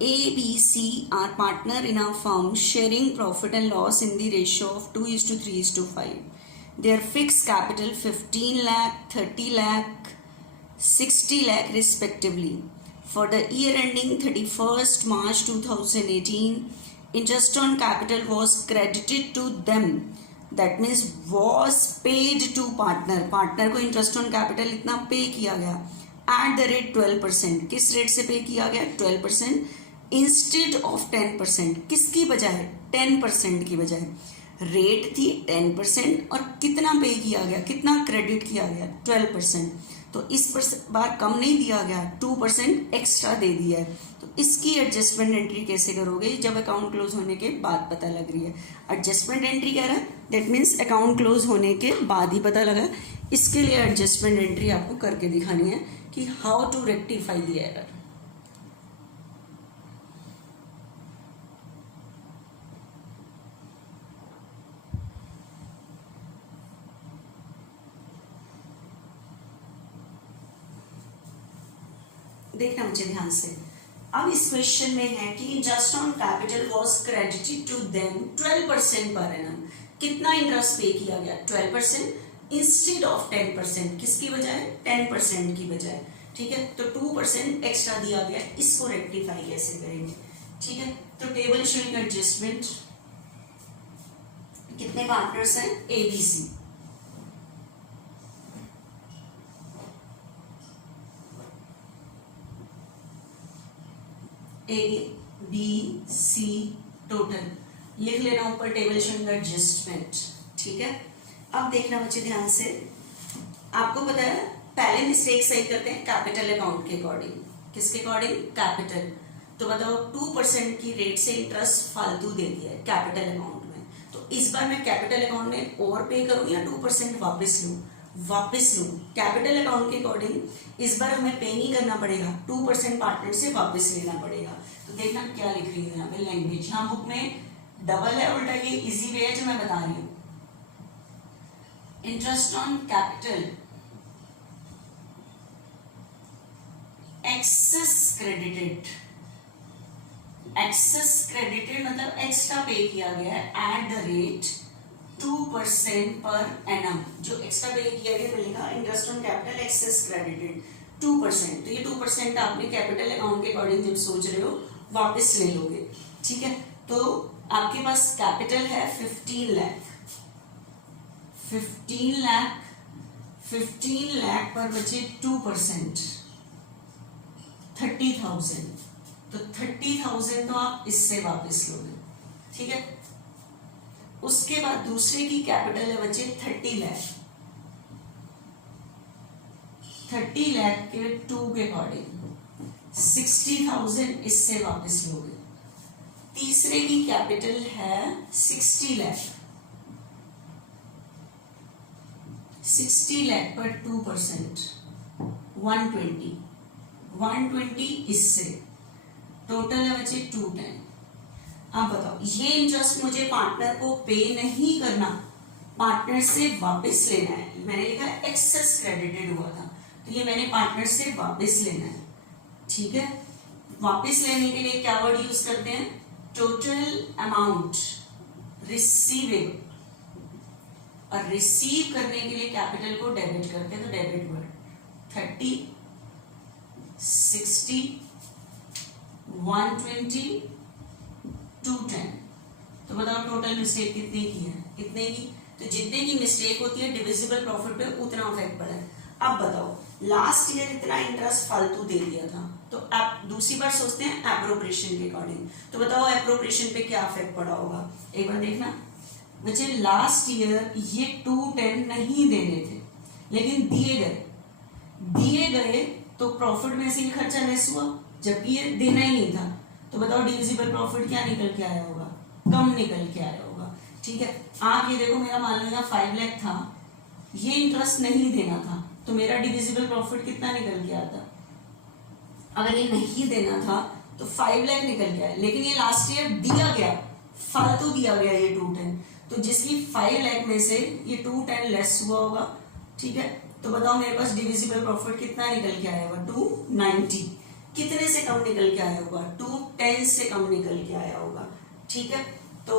A, B, C are partner in a firm sharing profit and loss in the ratio of 2:3:5. Their fixed capital 15 lakh, 30 lakh, 60 lakh respectively. For the year ending 31st March 2018, interest on capital was credited to them. That means was paid to partner. Partner को interest on capital इतना पे किया गया at the rate 12%. किस rate से पे किया गया, 12% इंस्टेड ऑफ 10%। किसकी बजाय, 10% की बजाय। रेट थी 10% और कितना पे किया गया, कितना क्रेडिट किया गया, 12%। तो इस बार कम नहीं दिया गया, 2% एक्स्ट्रा दे दिया है। तो इसकी एडजस्टमेंट एंट्री कैसे करोगे, जब अकाउंट क्लोज होने के बाद पता लग रही है। एडजस्टमेंट एंट्री कह रहा है, दैट मीन्स अकाउंट क्लोज होने के बाद ही पता लगा। इसके लिए एडजस्टमेंट एंट्री आपको करके दिखानी है कि how to rectify the error. देखना मुझे ध्यान से। अब इस क्वेश्चन में है कि interest on capital was credited to them 12% per annum. कितना इंटरेस्ट पे किया गया, 12% इंस्टेड ऑफ 10%। किसकी बजाय, 10% की बजाय, ठीक है। तो 2% एक्स्ट्रा दिया गया, इसको रेक्टिफाई कैसे करेंगे, ठीक है। तो टेबल शोइंग एडजस्टमेंट, कितने पार्टनर्स हैं, ABC। A B C total लिख लेना ऊपर टेबल शोइंग एडजस्टमेंट, ठीक है। अब देखना बच्चे ध्यान से, आपको पता है पहले मिस्टेक सही करते हैं कैपिटल अकाउंट के अकॉर्डिंग। किसके अकॉर्डिंग? कैपिटल। तो बताओ 2% की रेट से इंटरेस्ट फालतू दे दिया है कैपिटल अकाउंट में, तो इस बार मैं कैपिटल अकाउंट में और पे करूं या 2% वापस लूं? वापस लूं। कैपिटल अकाउंट के अकॉर्डिंग इस बार हमें पे नहीं करना पड़ेगा, 2% पार्टनर से वापस लेना पड़ेगा। तो देखना क्या लिख रही हूँ यहाँ पे लैंग्वेज, यहाँ बुक में डबल है, उल्टा ये इजी वे है जो मैं बता रही हूँ। Interest on capital excess credited, excess credited मतलब एक्स्ट्रा पे किया गया है eight the rate 2% per annum. जो एक्स्ट्रा पे किया गया मिलेगा interest on capital excess credited 2%। तो ये 2% आपने कैपिटल अकाउंट के अकॉर्डिंग जब सोच रहे हो वापस ले लोगे, ठीक है। तो आपके पास कैपिटल है 15 लाख, 15 लाख, 15 लाख पर बचे 2% 30,000, तो 30,000 तो आप इससे वापस लोगे, ठीक है। उसके बाद दूसरे की कैपिटल है बचे 30 लाख, 30 लाख के 2 के अकॉर्डिंग 60,000 इससे वापस लोगे। तीसरे की कैपिटल है 60 लाख, 60 लाख पर 2% 120, 120 इससे टोटल है बचे 210। अब बताओ ये इंटरेस्ट मुझे पार्टनर को पे नहीं करना, पार्टनर से वापस लेना है। मैंने लिखा एक्सेस क्रेडिटेड हुआ था, तो ये मैंने पार्टनर से वापस लेना है, ठीक है। वापस लेने के लिए क्या वर्ड यूज करते हैं? टोटल अमाउंट रिसीवेबल, और रिसीव करने के लिए कैपिटल को डेबिट करते हैं, तो डेबिट वर्ड 30, 60, 120, 210। तो बताओ टोटल मिस्टेक कितने की है? इतने की। तो जितने की मिस्टेक होती है डिविजिबल प्रॉफिट पे उतना इफेक्ट पड़ा है। अब बताओ लास्ट ईयर इतना इंटरेस्ट फालतू दे दिया था, तो आप दूसरी बार सोचते हैं एप्रोप्रिएशन के अकॉर्डिंग। तो बताओ एप्रोप्रिएशन पे क्या इफेक्ट पड़ा होगा, एक बार देखना। बच्चे लास्ट ईयर ये 210 नहीं देने थे, लेकिन दिए गए तो प्रॉफिट में से ये खर्चा लेस हुआ, जबकि ये देना ही नहीं था। तो बताओ डिविजिबल प्रॉफिट क्या निकल के आया होगा? कम निकल के आया होगा, ठीक है। आप ये देखो मेरा मान लो 5 लाख था, ये इंटरेस्ट नहीं देना था, तो मेरा डिविजिबल प्रॉफिट कितना निकल के आता? अगर ये नहीं देना था तो 5 लाख निकल के आया, लेकिन ये लास्ट ईयर दिया गया, फालतू दिया गया ये 210, तो जिसकी 5 लाख में से ये 210 लेस हुआ होगा, ठीक है। तो बताओ मेरे पास डिविजिबल प्रॉफिट कितना निकल के आया होगा? 290। कितने से कम निकल के आया होगा? 210 से कम निकल के आया होगा, ठीक है। तो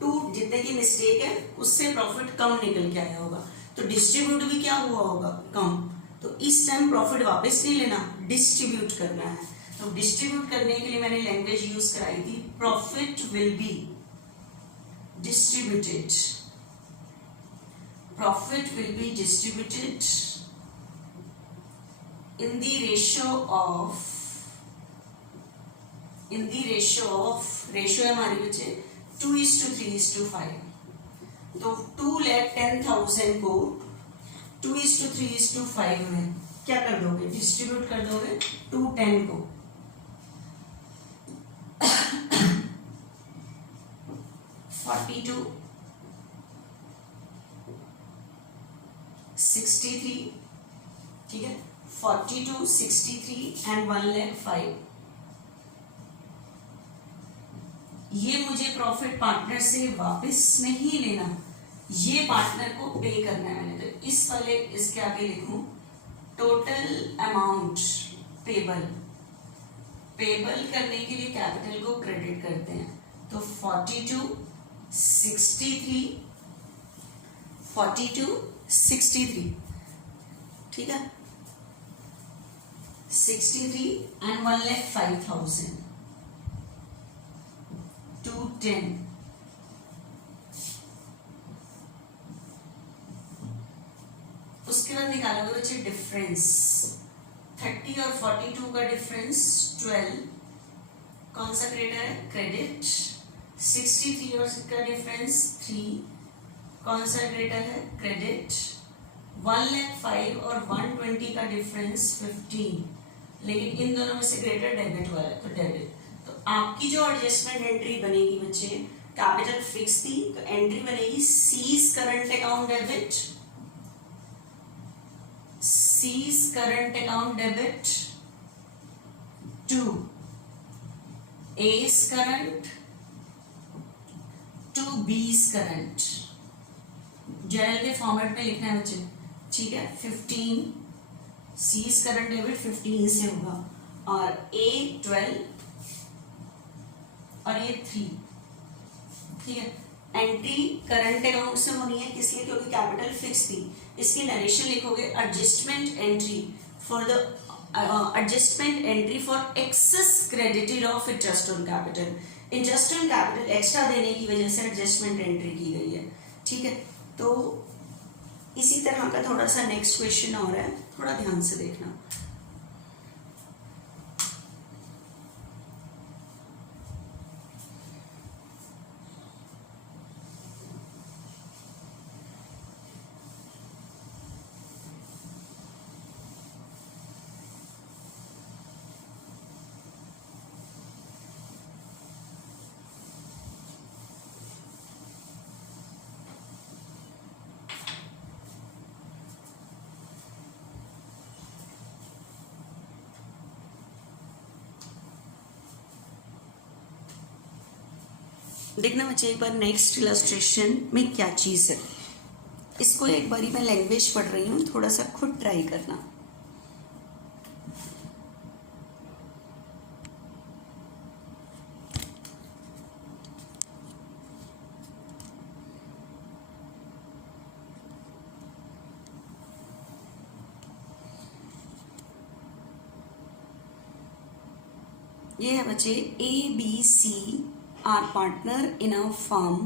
2 जितने की मिस्टेक है उससे प्रॉफिट कम निकल के आया होगा, तो डिस्ट्रीब्यूट भी क्या हुआ होगा? कम। तो इस टाइम प्रॉफिट वापस नहीं लेना, डिस्ट्रीब्यूट करना है। तो डिस्ट्रीब्यूट करने के लिए मैंने लैंग्वेज यूज कराई थी, profit will be distributed, profit will be distributed in the ratio of ratio है हमारी बच्चे 2:3:5। तो 2,10,000 को 2:3:5 में क्या कर दोगे? डिस्ट्रीब्यूट कर दोगे 210 को। 42, 63, ठीक है। 42, 63 एंड 1,05। ये मुझे प्रॉफिट पार्टनर से वापस नहीं लेना, ये पार्टनर को पे करना है मैंने। तो इस वाले इसके आगे लिखूं टोटल अमाउंट पेबल, पेबल करने के लिए कैपिटल को क्रेडिट करते हैं। तो 42, 63, 42, 63, ठीक है। 63 एंड 1,05,000 210। उसके बाद निकालोगे बच्चे डिफरेंस, 30 और 42 का डिफरेंस 12, कौन सा क्रेडिटर है? क्रेडिट। 63 और का डिफरेंस 3, कौन सा क्रेडिटर है? क्रेडिट। 1,05,000 और 120 का डिफरेंस 15, लेकिन इन दोनों में से ग्रेटर डेबिट वाला है तो डेबिट। तो आपकी जो एडजस्टमेंट एंट्री बनेगी बच्चे, कैपिटल फिक्स थी तो एंट्री बनेगी C's current account debit, C's current account debit to A's current to B's current. Journal के फॉर्मेट में लिखना है बच्चे, ठीक है। 15 सीज करंट डेबिट 15 से होगा, और A 12 और ये 3, ठीक है। एंट्री करंट अकाउंट से होनी है, किस लिए? क्योंकि कैपिटल फिक्स थी। इसकी नरेशन लिखोगे, adjustment entry for the adjustment entry for excess credited of interest on capital. Interest on capital extra देने की वजह से एडजस्टमेंट एंट्री की गई है, ठीक है। तो इसी तरह का थोड़ा सा नेक्स्ट क्वेश्चन और है, थोड़ा ध्यान से देखना। देखना बच्चे एक बार नेक्स्ट इलस्ट्रेशन में क्या चीज़ है, इसको एक बारी मैं लैंग्वेज पढ़ रही हूँ, थोड़ा सा खुद ट्राई करना। ये है बच्चे, ABC are partner in a firm.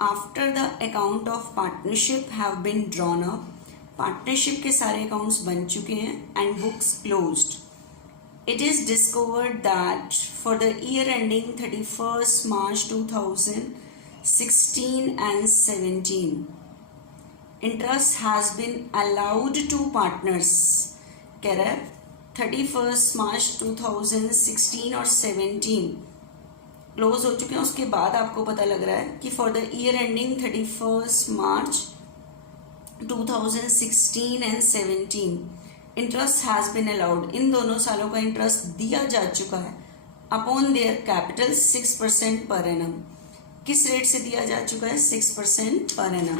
After the account of partnership have been drawn up, partnership के सारे accounts बन चुके हैं and books closed. It is discovered that for the year ending 31st March 2016 and 17, interest has been allowed to partners. कह रहा है 31st March 2016 और 17 close हो चुके हैं, उसके बाद आपको पता लग रहा है कि for the year ending 31st March 2016 and 17 interest has been allowed. इन दोनों सालों का इंटरेस्ट दिया जा चुका है upon their capital 6% per annum. किस रेट से दिया जा चुका है? 6% per annum.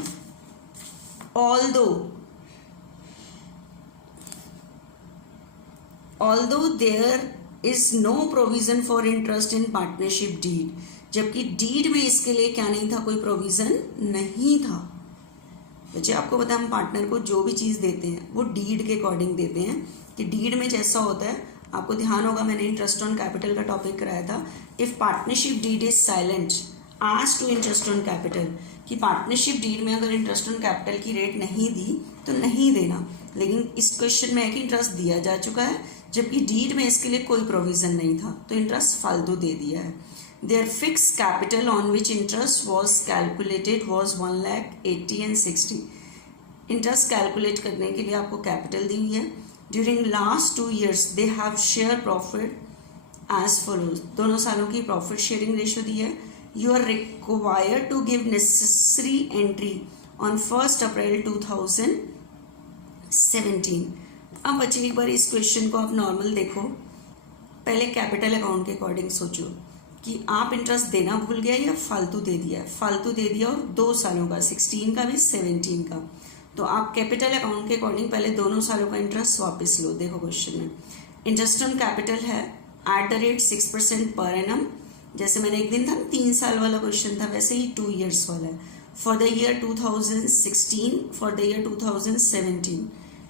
Although there is no provision for interest in partnership deed, जबकि डीड में इसके लिए क्या नहीं था? कोई प्रोविजन नहीं था। बच्चे आपको पता है हम पार्टनर को जो भी चीज़ देते हैं वो डीड के अकॉर्डिंग देते हैं, कि डीड में जैसा होता है, आपको ध्यान होगा मैंने इंटरेस्ट ऑन कैपिटल का टॉपिक कराया था। If partnership deed is silent as to interest on capital, कि पार्टनरशिप डीड में अगर इंटरेस्ट ऑन कैपिटल की रेट नहीं दी तो नहीं देना, लेकिन इस क्वेश्चन में है कि इंटरेस्ट दिया जा चुका है जबकि डीड में इसके लिए कोई प्रोविजन नहीं था, तो इंटरेस्ट फालतू दे दिया है। There fix capital on which interest was calculated was 1,80,000 and 60। Interest calculate करने के लिए आपको कैपिटल दी हुई है। During last 2 years they have share profit as follows. दोनों सालों की प्रॉफिट शेयरिंग रेशो दी है। You are required to give necessary entry on 1 April 2017। अब बच्चे एक बार इस क्वेश्चन को आप नॉर्मल देखो, पहले कैपिटल अकाउंट के अकॉर्डिंग सोचो कि आप इंटरेस्ट देना भूल गया या फालतू दे दिया है। फालतू दे दिया और 2 सालों का, 16 का भी 17 का, तो आप कैपिटल अकाउंट के अकॉर्डिंग पहले दोनों सालों का इंटरेस्ट वापस लो। देखो क्वेश्चन में इंटरेस्ट ऑन कैपिटल है eight the rate 6% per annum, जैसे मैंने एक दिन था 3 साल वाला क्वेश्चन था, वैसे ही 2 years वाला है। For the year 2016, for the year 2017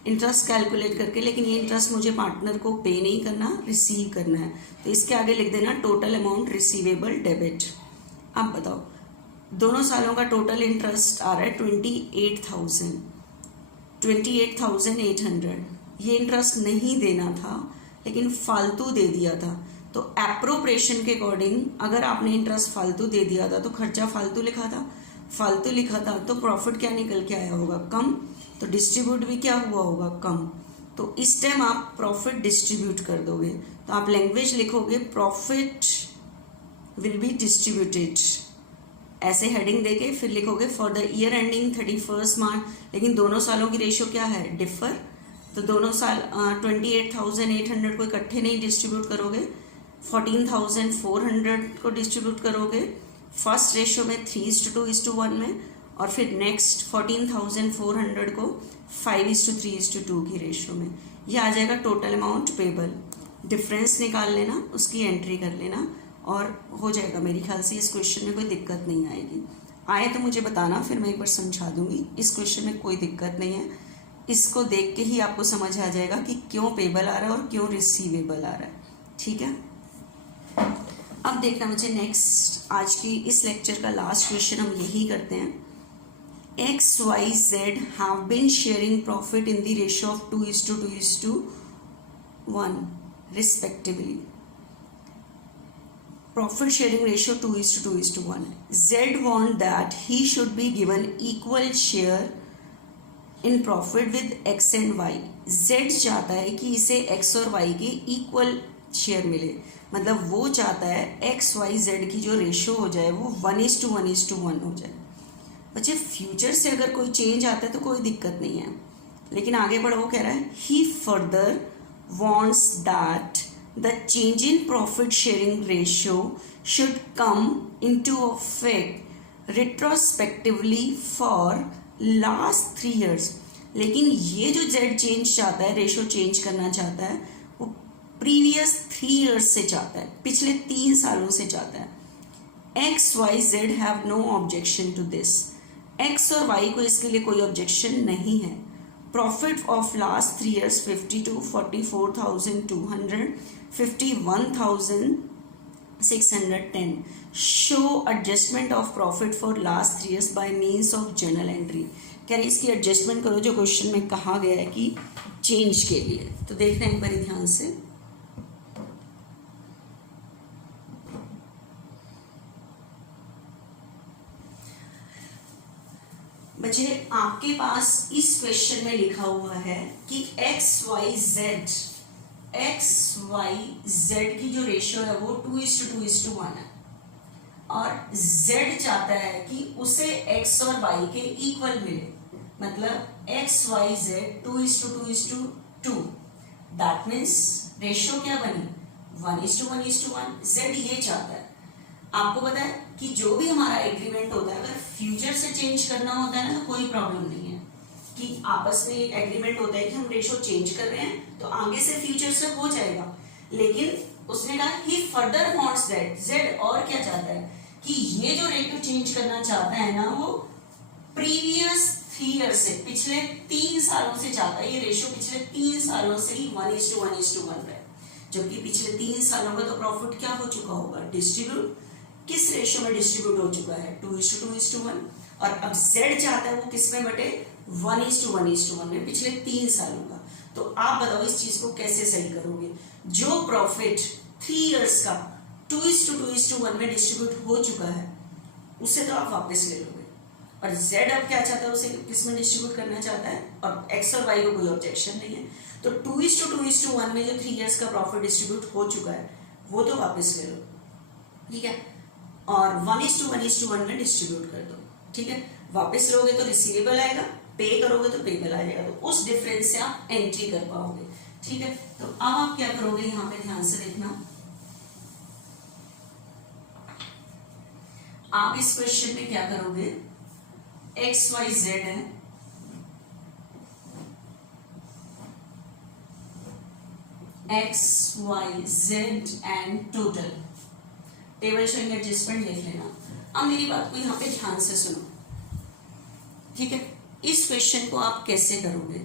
interest calculate करके, लेकिन ये इंटरेस्ट मुझे पार्टनर को पे नहीं करना, रिसीव करना है, तो इसके आगे लिख देना टोटल अमाउंट रिसीवेबल डेबिट। अब बताओ दोनों सालों का टोटल इंटरेस्ट आ रहा है 28,800। ये इंटरेस्ट नहीं देना था लेकिन फालतू दे दिया था, तो एप्रोप्रिएशन के अकॉर्डिंग अगर आपने इंटरेस्ट फालतू दे दिया था तो खर्चा फालतू लिखा था तो प्रॉफिट क्या निकल के आया होगा, कम। तो डिस्ट्रीब्यूट भी क्या हुआ होगा, कम। तो इस टाइम आप प्रॉफिट डिस्ट्रीब्यूट कर दोगे, तो आप लैंग्वेज लिखोगे प्रॉफिट विल बी डिस्ट्रीब्यूटेड, ऐसे हेडिंग देके फिर लिखोगे फॉर द ईयर एंडिंग 31 मार्च। लेकिन दोनों सालों की रेशियो क्या है, डिफर। तो दोनों साल 28,800 को इकट्ठे नहीं डिस्ट्रीब्यूट करोगे, 14,400 को डिस्ट्रीब्यूट करोगे फर्स्ट रेशियो में 3:2:1 में, और फिर नेक्स्ट 14,400 को 5:3:2 की रेशियो में। ये आ जाएगा टोटल अमाउंट पेबल। डिफरेंस निकाल लेना, उसकी एंट्री कर लेना और हो जाएगा। मेरे ख्याल से इस क्वेश्चन में कोई दिक्कत नहीं आएगी। आए तो मुझे बताना, फिर मैं एक बार समझा दूंगी। इस क्वेश्चन में कोई दिक्कत नहीं है, इसको देख के ही आपको समझ आ जाएगा कि क्यों पेबल आ रहा है और क्यों रिसीवेबल आ रहा है। ठीक है, अब देखना मुझे नेक्स्ट आज की इस लेक्चर का लास्ट क्वेश्चन हम यही करते हैं। XYZ have been sharing profit in the ratio of 2:2:1 respectively. Profit sharing ratio 2:2:1. Z want that he should be given equal share in profit with X and Y. Z चाहता है कि इसे X और Y के equal share मिले, मतलब वो चाहता है XYZ की जो रेशियो हो जाए वो 1:1:1 हो जाए। बच्चे फ्यूचर से अगर कोई चेंज आता है तो कोई दिक्कत नहीं है, लेकिन आगे बढ़ो, वो कह रहा है he further wants that the change in profit sharing ratio should come into effect retrospectively for last 3 years। लेकिन ये जो जेड चेंज चाहता है, रेशियो चेंज करना चाहता है, वो प्रीवियस 3 years से चाहता है, पिछले 3 सालों से चाहता है। XYZ have no objection to this. X और वाई को इसके लिए कोई ऑब्जेक्शन नहीं है। Profit of last 3 years 52, 44,200, 51,610। Show adjustment of profit for last 3 years by means of journal entry. कह रहे इसकी एडजस्टमेंट करो जो क्वेश्चन में कहा गया है कि चेंज के लिए। तो देखना एक बार ध्यान से। बच्चे आपके पास इस क्वेश्चन में लिखा हुआ है कि XYZ की जो रेशियो है वो 2:2:1 है, और Z चाहता है कि उसे X और Y के इक्वल मिले, मतलब XYZ 2:2:2। दैट मीन्स रेशियो क्या बनी, 1:1:1। Z ये चाहता है। आपको पता है कि जो भी हमारा एग्रीमेंट होता है, अगर फ्यूचर से चेंज करना होता है ना तो कोई प्रॉब्लम नहीं है, कि आपस में एग्रीमेंट होता है कि हम रेशियो चेंज कर रहे हैं तो आगे से फ्यूचर से हो जाएगा। लेकिन उसने कहा ही फर्दर वांट्स दैट, जेड और क्या चाहता है कि ये जो रेशियो चेंज करना चाहता है ना, वो प्रीवियस 3 years से, पिछले 3 सालों से चाहता है। ये रेशियो पिछले 3 सालों से ही 1:1:1 है, जबकि पिछले 3 सालों का तो प्रॉफिट क्या हो चुका होगा, डिस्ट्रीब्यूट। किस रेशियो में डिस्ट्रीब्यूट हो चुका है, 2:2:1। और अब Z चाहता है वो किस में बटे, 1:1:1 में, पिछले 3 सालों का। तो आप बताओ इस चीज को कैसे सही करोगे। जो प्रॉफिट 3 years का 2:2:1 में डिस्ट्रीब्यूट हो चुका है उसे तो आप वापस ले लोगे, और Z अब क्या चाहता है, उसे किस में डिस्ट्रीब्यूट करना चाहता है, और X और Y को कोई ऑब्जेक्शन नहीं है। तो 2:2:1 में जो 3 years का प्रॉफिट डिस्ट्रीब्यूट हो चुका है वो तो वापस ले लो, ठीक है, और 1:1:1 में डिस्ट्रीब्यूट कर दो, ठीक है। वापस लोगे तो रिसीवेबल आएगा, पे करोगे तो पेबल आएगा, तो उस डिफरेंस से आप एंट्री कर पाओगे, ठीक है। तो अब आप क्या करोगे, यहाँ पे ध्यान से देखना। आप इस क्वेश्चन में क्या करोगे, XYZ है, XYZ and total table showing adjustment लिख लेना। अब मेरी बात को यहाँ पे ध्यान से सुनो, ठीक है। इस क्वेश्चन को आप कैसे करोगे,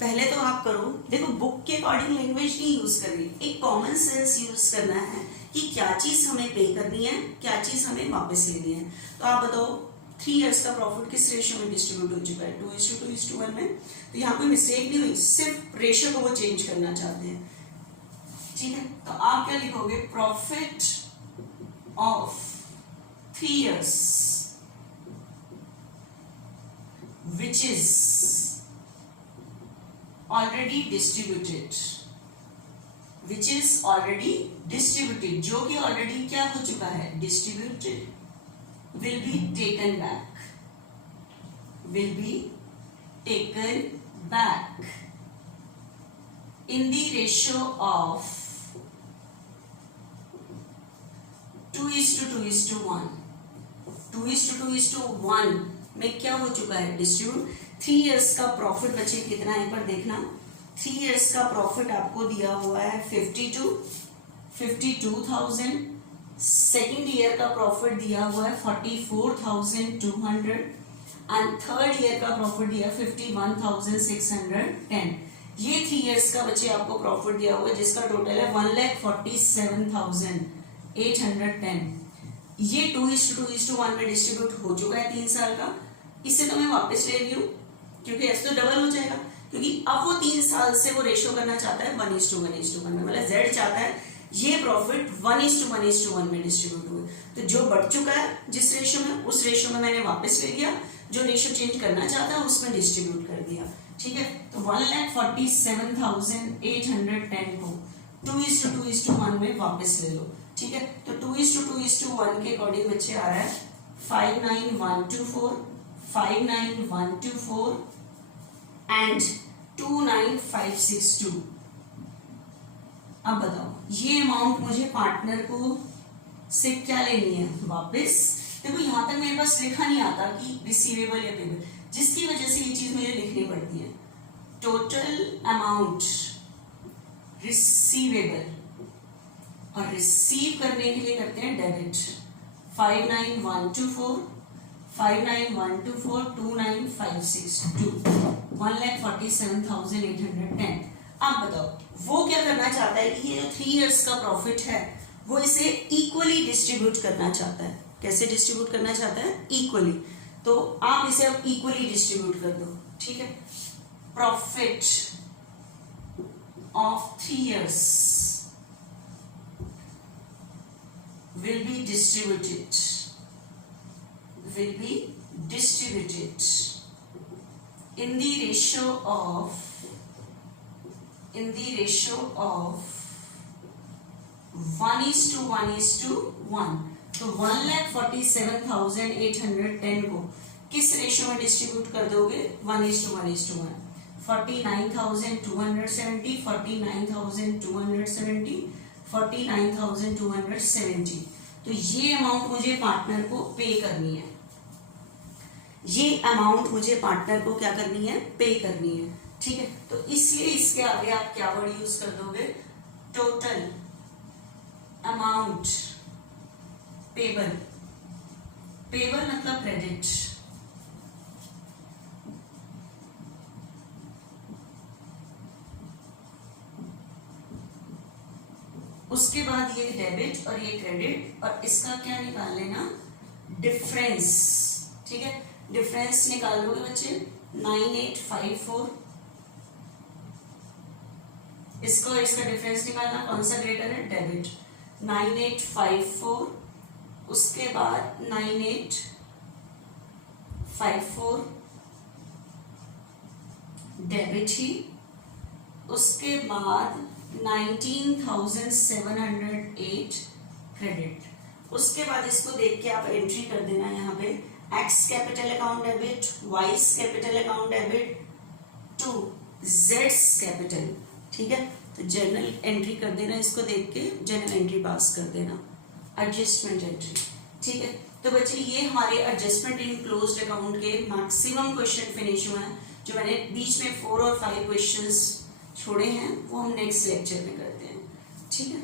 पहले तो आप करो, देखो बुक के अकॉर्डिंग लैंग्वेज नहीं यूज करनी, एक कॉमन सेंस यूज करना है कि क्या चीज हमें पे करनी है, क्या चीज हमें वापस लेनी है। तो आप बताओ 3 years का प्रॉफिट किस रेशियो में डिस्ट्रीब्यूट हो चुका है, 2:2:1 में। तो यहाँ कोई मिस्टेक नहीं हुई, सिर्फ रेशियो को वो चेंज करना चाहते हैं। ठीक है, तो आप क्या लिखोगे, profit of 3 years which is already distributed, which is already distributed, जो कि ऑलरेडी क्या हो चुका है, distributed, will be taken back, will be taken back in the ratio of 2:1. 2:1 में क्या हो चुका है, डिस्ट्रीब्यूट. 3 years का प्रॉफिट बचे कितना है पर देखना, 3 years का प्रॉफिट आपको दिया हुआ है 52,000. सेकेंड ईयर का प्रॉफिट दिया हुआ है 44,200 एंड थर्ड ईयर का प्रॉफिट दिया 51,610. ये 3 years का बच्चे आपको प्रॉफिट दिया हुआ है जिसका टोटल है 1,47,810. ये 2:1 में डिस्ट्रीब्यूट हो चुका है 3 साल का. इसे तो मैं वापस ले रही हूँ क्योंकि एस तो डबल हो जाएगा, क्योंकि अब वो 3 साल से वो रेशियो करना चाहता है 1:1 में, मतलब जेड चाहता है ये प्रॉफिट 1:1 में डिस्ट्रीब्यूट हुए. तो जो बढ़ चुका है जिस रेशियो में, उस रेशियो में मैंने वापस ले लिया, जो रेशियो चेंज करना चाहता है उसमें डिस्ट्रीब्यूट कर दिया. ठीक है, तो 1,47,810 को 2:1 में वापस ले लो. ठीक है, तो 2:1 के अकॉर्डिंग बच्चे आ रहा है 59124, 59124 एंड 29562. अब बताओ ये अमाउंट मुझे पार्टनर को से क्या लेनी है वापस. देखो यहां तक मेरे पास लिखा नहीं आता कि रिसीवेबल या पेबल, जिसकी वजह से ये चीज मुझे लिखनी पड़ती है. टोटल अमाउंट रिसीवेबल, और रिसीव करने के लिए करते हैं डेबिट. 59124, 59124, 29562, 1,47,810. अब बताओ वो क्या करना चाहता है कि ये जो 3 years का प्रॉफिट है वो इसे इक्वली डिस्ट्रीब्यूट करना चाहता है. कैसे डिस्ट्रीब्यूट करना चाहता है, इक्वली. तो आप इसे अब इक्वली डिस्ट्रीब्यूट कर दो. ठीक है, profit of 3 years will be distributed in the ratio of 1:1. तो 1,47,810 को किस रेशियो में डिस्ट्रीब्यूट कर दोगे, 1:1. 49,270, 49,270, 49,270. तो ये अमाउंट मुझे पार्टनर को पे करनी है. ये अमाउंट मुझे पार्टनर को क्या करनी है, पे करनी है. ठीक है, तो इसलिए इसके आगे आप क्या वर्ड यूज कर दोगे, टोटल अमाउंट पेबल. पेबल मतलब क्रेडिट. उसके बाद ये डेबिट और ये क्रेडिट, और इसका क्या निकाल लेना, डिफरेंस. ठीक है, डिफरेंस निकाल लोगे बच्चे 9854. इसको इसका डिफरेंस निकालना, कौन सा ग्रेटर है, डेबिट. 9854, उसके बाद 9854 डेबिट ही, उसके बाद 19,708 क्रेडिट. उसके बाद इसको देख के आप एंट्री कर देना यहाँ पे, X capital account debit, Y's capital account debit to जेड्स कैपिटल. ठीक है, तो जर्नल एंट्री कर देना, इसको देख के जर्नल एंट्री पास कर देना, एडजस्टमेंट एंट्री. ठीक है, तो बच्चे ये हमारे एडजस्टमेंट इन क्लोज्ड अकाउंट के मैक्सिमम क्वेश्चन फिनिश हुए हैं. जो मैंने बीच में 4 और 5 क्वेश्चंस छोड़े हैं वो हम नेक्स्ट लेक्चर में करते हैं. ठीक है.